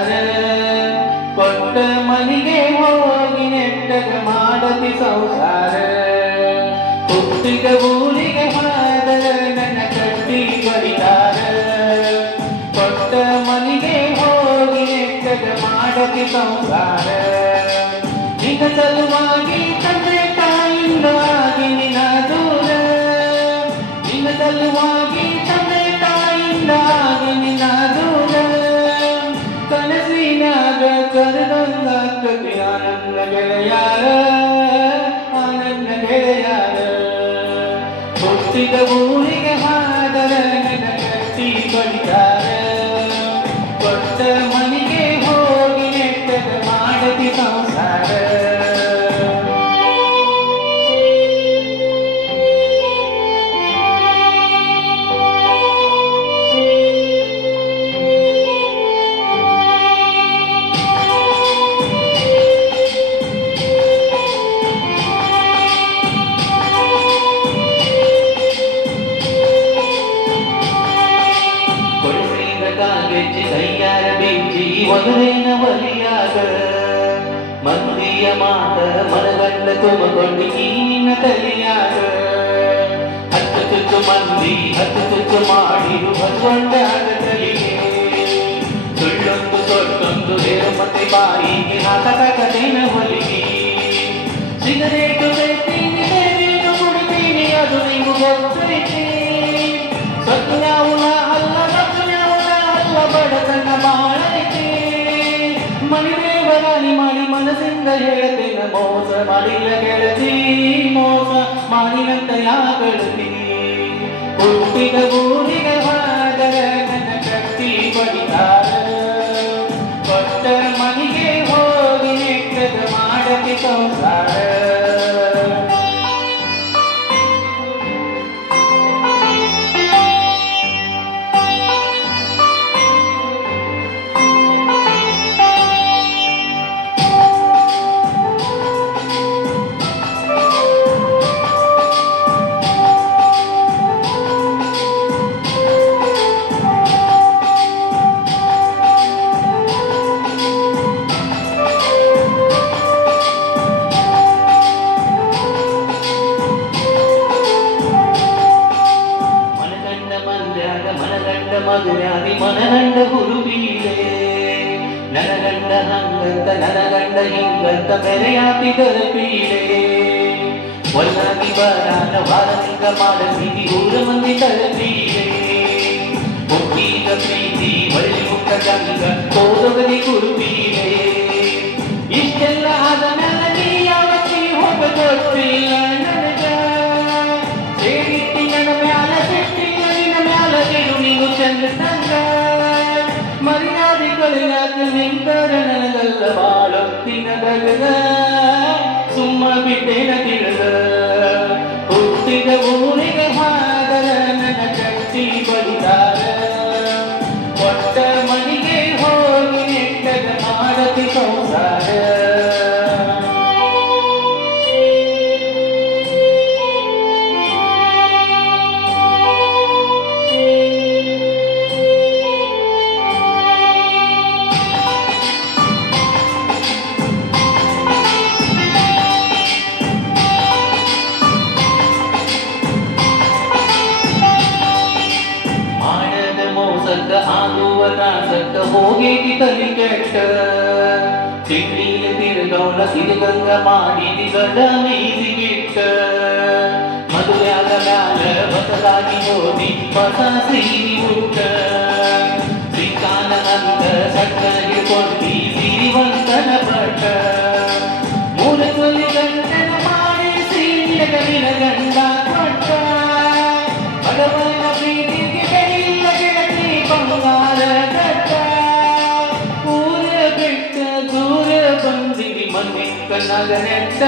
ಸಂಸಾರ ಕೊಟ್ಟ ಮನಿಗೆ ಹೋಗಿ ನೆಟ್ಟಗ ಮಾಡತಿ ಸಂಸಾರ ಹುಟ್ಟಿದ ಊರಿಗೆ ಹಾದರ ನನ್ನ ಕಟ್ಟಿ ಬಡಿದಾರ ಕೊಟ್ಟ ಮನಿಗೆ ಹೋಗಿ ನೆಟ್ಟಗ ಮಾಡತಿ ಸಂಸಾರ ನಿನ್ನ ಸಲುವಾಗಿ ತಂದೆ ತಾಯಿಯಿಂದ ಆಗಿ ನಿನ್ನ ದೂರ ನಿನ್ನ ಸಲುವಾಗಿ ತಂದೆ ತಾಯಿಯಿಂದ ಆಗಿ ನಿನ್ನ ದೂರ ಕನಸಿನಾಗ ಕರೆದಂಗಾಗ್ತದೆ ಆನಂದ ಗೆಳೆಯಾರ ಆನಂದ ಗೆಳೆಯಾರ ಹುಟ್ಟಿದ ಊರಿಗೆ ಹಾದರ ನನ್ನ ಕಟ್ಟಿ ಬಡಿದಾರ ಕೊಟ್ಟ ಮನಿಗೆ ಹೋಗಿ ನೆಟ್ಟಗ ಮಾಡತಿ ಸಂಸಾರ ಕಾಲ್ಗೆಜ್ಜಿ ಕೈಯಾರ ಬೆಂಚಿ ಒದರೇನ ಒಲಿಯಾಗ ಮಂದಿಯ ಮಾತ ಮನಗಂಡ ತುಂಬಗೊಂಡು ನಿನ್ನ ತಲೆಯಾಗ ಹತ್ತು ತುತ್ತು ಮಂದಿ ಹತ್ತು ತುತ್ತು ಮಾಡಿರು ಹತ್ತೊಂಡ ತಲೆಗೆ ಸುಳ್ಳೊಂದು ಸೊಟ್ಟೊಂದು ಬೇರು ಮತ್ತೆ ಬಾಯಿಗೆ ಹಾಕತೇನ ಹೊಲಿಗೆ ಸಿಗರೇಟು ಸೇರ್ತೀನಿ ಸೇರಿನು ಕುಡಿತೀನಿ ಅದು ನಿಂಗು ಗೊತ್ತೈತಿ ಸತ್ಯಾವುಲ ಅಲ್ಲ ಬಡತನ ಬಾಳೈತಿ ಮನಿದೇವರಾಣಿ ಮಾಡಿ ಮನಸ್ಸಿಂದ ಹೇಳ್ತೇನ ಮೋಸ ಮಾಡಿಲ್ಲ ಗೆಳತಿ ಮೋಸ ಮಾಡಿನಂತ ಯಾಕಳತಿ ಹುಟ್ಟಿದ ಊರಿಗೆ ಹಾದರ ನನ್ನ ಕಟ್ಟಿ ಬಡಿದಾರ ಕೊಟ್ಟ ಮನಿಗೆ ಹೋಗಿ ನೆಟ್ಟಗ ಮಾಡತಿ ಸಂಸಾರ ಮದುರಾದಿ ಮನಗಂಡ ಹುರುಬೀರೆ ನನಗಂಡ ಹಂಗಂತ ನನಗಂಡ ಹಿಂಗಂತ ಮೆರೆಯಾತಿ ತರಪೀರೆ ಒಲ್ಲಾಗಿ ಬರಾನ ವಾರಲಿಂಗ ಮಾಡಸಿಗಿ ಊರ ಮಂದಿ ತರಪೀರೆ ಒಕ್ಕೀಗ ಪ್ರೀತಿ ಒಳ್ಳಿ ಮುಖ ಗಂಗ ಕೋದಗದಿ ಕುರುಬೀರೆ ಇಷ್ಟೆಲ್ಲ ಆದ ನನಗೆ ಯಾವತ್ತಿ ಹೋಗ ಗೊತ್ತಿಲ್ಲ ನನಗ ಸೇರಿತ್ತಿ ನನ್ನ ಮ್ಯಾಲ ಸಿಟ್ಟಿ ನೀನು ಚಂದ ಸಂಗ ಮರ್ಯಾದೆಗಳಿಗಾಕ ನಿಂತರ ನನಗಲ್ಲ ಬಾಳೊತ್ತಿನ ದಗದ ಸುಮ್ಮ ಬಿಟ್ಟೇನ ತಿಳಿದ ಹುಟ್ಟಿದ ಊರಿಗೆ ಹಾದರ ನನ್ನ ಕಟ್ಟಿ ಬಡಿದಾರ ಕೊಟ್ಟ ಮನಿಗೆ ಹೋಗಿ ನೆಟ್ಟಗ ಮಾಡತಿ ಸಂಸಾರ ಆಗುವ ದಾಸಕ್ಕ ಹೋಗೇತಿ ತಲಿ ಕೆಟ್ಟ ತಿಂಡಿಲ ತಿರುಗೌಳ ತಿರುಗಂಗ ಮಾಡಿದಿ ಗಡ ಮೀಸಿ ಬಿಟ್ಟ ಮದುವೆಯಾದ ಮ್ಯಾಲ ಬಸಲಾಗಿ ಹೋದಿ ಹೊಸ ಸೀರಿ ಉಟ್ಟ ಶ್ರೀಕಾನ ಅಂತ ಸಟ್ಟ ಹಿಡ್ಕೊಂಡಿ ಸಿರಿವಂತನ ಪಟ್ಟ ಮೂಲ ತೊಲಿ ಗಂಟನ ಮಾಡಿ ಶ್ರೀನಿನ ಗಂಡ ಕೊಟ್ಟ ಭಗವನ ಪ್ರೀತಿಗೆ ಬೆಳಿಲ್ಲ ಗೆಳತಿ ಬಂಗಾರ ಕಟ್ಟ ಊರ ಬಿಟ್ಟ ದೂರ ಬಂದಿವಿ ಮನೆ ಕನಗ ನೆಟ್ಟ